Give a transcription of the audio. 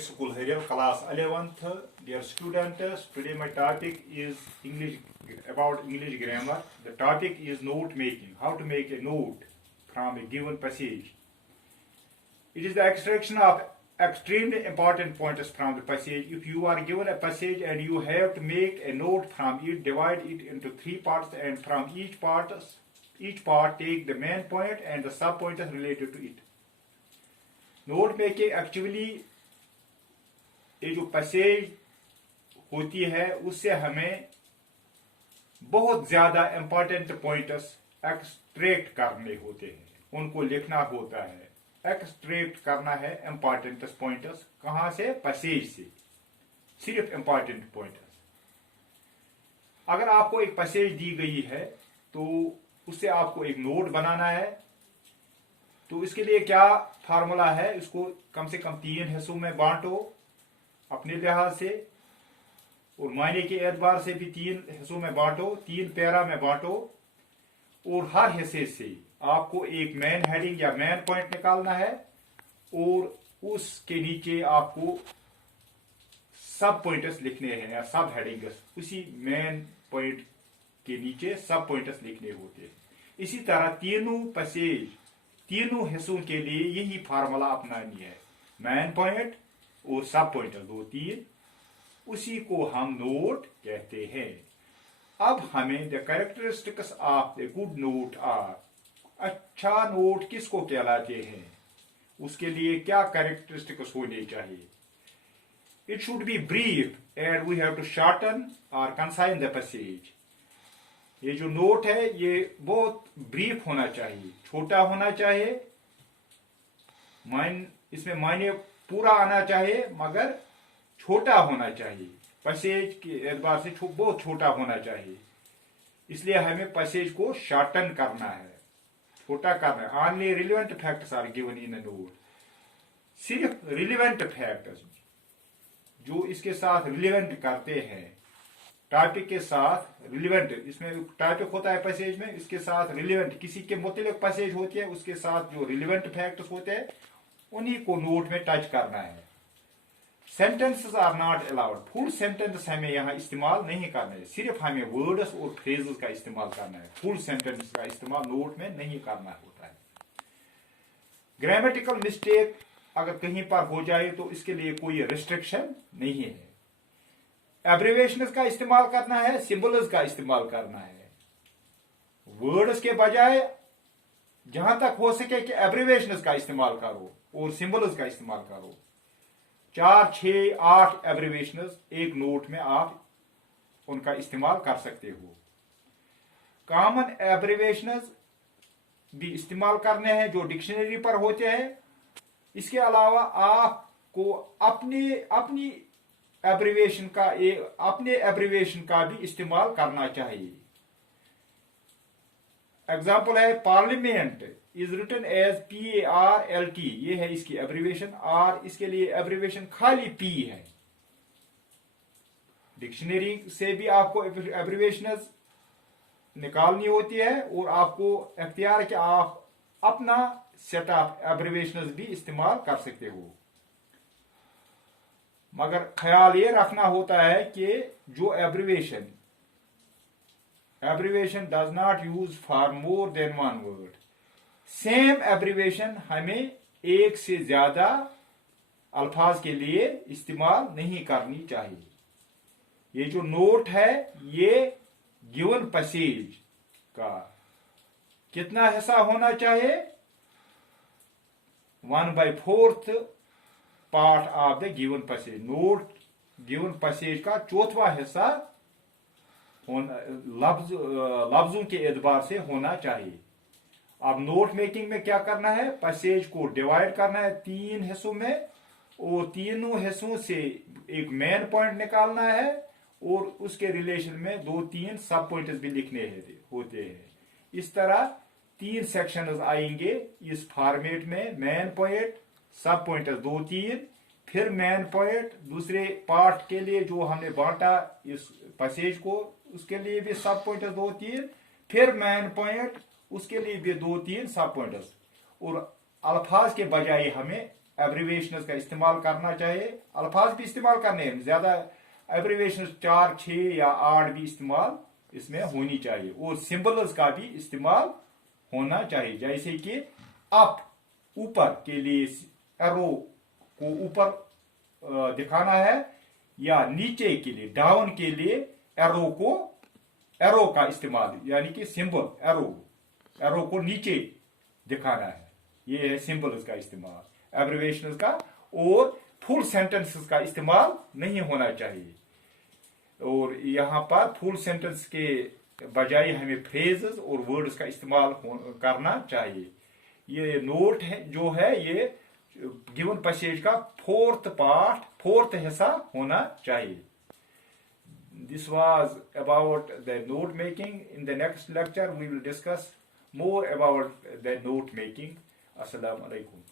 School Haril, class 11th. Dear students, today my topic is English, about English grammar. The topic is note making. How to make a note from a given passage. It is the extraction of extremely important pointers from the passage. If you are given a passage and you have to make a note from it, divide it into three parts, and from each part take the main point and the sub pointers related to it. Note making actually ये जो passage होती है उससे हमें बहुत ज्यादा important points extract करने होते हैं, उनको लिखना होता है। एक्सट्रैक्ट करना है इंपॉर्टेंट पॉइंट्स कहां से? पैसेज से, सिर्फ इंपॉर्टेंट पॉइंट्स। अगर आपको एक पैसेज दी गई है तो उससे आपको एक नोट बनाना है, तो इसके लिए क्या फार्मूला है? इसको कम से कम 3 हिस्सों में बांटो अपने लिहाज से, और मायने के एतबार से भी 3 हिस्सों में बांटो, 3 पैरा में बांटो, और हर हिस्से से आपको एक मेन हेडिंग या मेन पॉइंट निकालना है, और उसके नीचे आपको सब पॉइंट्स लिखने हैं या सब हेडिंग्स, उसी मेन पॉइंट के नीचे सब पॉइंट्स लिखने होते हैं। इसी तरह तीनों हिस्सों के लिए यही फार्मूला अपनानी है, मेन पॉइंट और सब पॉइंट 2-3, उसी को हम नोट कहते हैं। अब हमें the characteristics of the good note are, अच्छा नोट किसको कहलाते हैं, उसके लिए क्या कैरेक्टरिस्टिक्स होने चाहिए? It should be brief and we have to shorten और कंसाइन द पैसेज। ये जो नोट है ये बहुत ब्रीफ होना चाहिए, छोटा होना चाहिए, इसमें मायने पूरा आना चाहिए मगर छोटा होना चाहिए, पैसेज के एतबार से बहुत छोटा होना चाहिए। इसलिए हमें पैसेज को शॉर्टन करना है, छोटा करना है। Only relevant facts are given in a note, सिर्फ रिलेवेंट फैक्ट्स जो इसके साथ रिलेवेंट करते हैं, टॉपिक के साथ रिलेवेंट, इसमें टॉपिक होता है पैसेज में, इसके साथ रिलेवेंट किसी के मुतल्लिक पैसेज होती है, उसके साथ जो रिलेवेंट फैक्ट्स होते हैं उन्हीं को नोट में टच करना है। Sentences are not allowed, full sentence हमें यहाँ इस्तेमाल नहीं करना है, सिर्फ हमें वर्ड्स और फ्रेजेस का इस्तेमाल करना है, फुल सेंटेंस का इस्तेमाल नोट में नहीं करना होता है। ग्रामेटिकल मिस्टेक अगर कहीं पर हो जाए तो इसके लिए कोई रिस्ट्रिक्शन नहीं है। एब्रिविएशंस का इस्तेमाल करना है, सिंबल्स का इस्तेमाल करना है, वर्ड्स के बजाय जहां तक हो सके कि एब्रिविएशंस का इस्तेमाल करो और सिंबल्स का इस्तेमाल करो। 4, 6, 8 एब्रिविएशंस एक नोट में आप उनका इस्तेमाल कर सकते हो। कॉमन एब्रिविएशंस भी इस्तेमाल करने हैं जो डिक्शनरी पर होते हैं। इसके अलावा आपको अपनी एब्रिविएशन का भी इस्तेमाल करना चाहिए। एग्जाम्पल है parliament is written as PARLT, ये है इसकी एब्रिविएशन, और इसके लिए एब्रिविएशन खाली P है। डिक्शनरी से भी आपको एब्रिविएशन निकालनी होती है और आपको इख्तियार है कि आप अपना सेट ऑफ एब्रिविएशन भी इस्तेमाल कर सकते हो, मगर ख्याल ये रखना होता है कि जो abbreviation does not use for more than 1 word. Same abbreviation हमें एक से ज्यादा अल्फाज के लिए इस्तेमाल नहीं करनी चाहिए। ये जो नोट है ये गिवन पैसेज का कितना हिस्सा होना चाहिए? 1/4 part of the given passage. Note given passage का 4वां हिस्सा लफ्जों के एतबार से होना चाहिए। अब नोट मेकिंग में क्या करना है? पैसेज को डिवाइड करना है 3 हिस्सों में, और तीनों हिस्सों से एक मेन पॉइंट निकालना है, और उसके रिलेशन में 2-3 सब पॉइंट्स भी लिखने होते हैं। इस तरह 3 सेक्शंस आएंगे इस फॉर्मेट में, मेन पॉइंट, सब पॉइंट्स 2-3, फिर मेन पॉइंट, दूसरे पार्ट के लिए जो हमने बांटा इस पैसेज को उसके लिए भी सब पॉइंट्स 2-3, फिर मेन पॉइंट उसके लिए भी 2-3 सब पॉइंट्स, और अल्फाज के बजाय हमें एब्रीवेशन का इस्तेमाल करना चाहिए। अल्फाज भी इस्तेमाल करने हैं, ज्यादा एब्रीवेशन 4, 6 या 8 भी इस्तेमाल इसमें होनी चाहिए। और सिंबल्स का भी इस्तेमाल होना चाहिए, जैसे कि अप ऊपर के लिए एरो को ऊपर दिखाना है, या नीचे के लिए डाउन के लिए एरो का इस्तेमाल, यानी कि सिंबल एरो को नीचे दिखाना है। ये है सिंबल्स का इस्तेमाल, एब्रिवेशंस का। और फुल सेंटेंसेस का इस्तेमाल नहीं होना चाहिए। और यहाँ पर फुल सेंटेंस के बजाय हमें फ्रेजेस और वर्ड्स का इस्तेमाल करना चाहिए। ये नोट है जो है, ये गिवन पैसेज का फोर्थ हिस्सा होना चाहिए। This was about the note making. In the next lecture we will discuss more about the note making. Assalamu alaikum.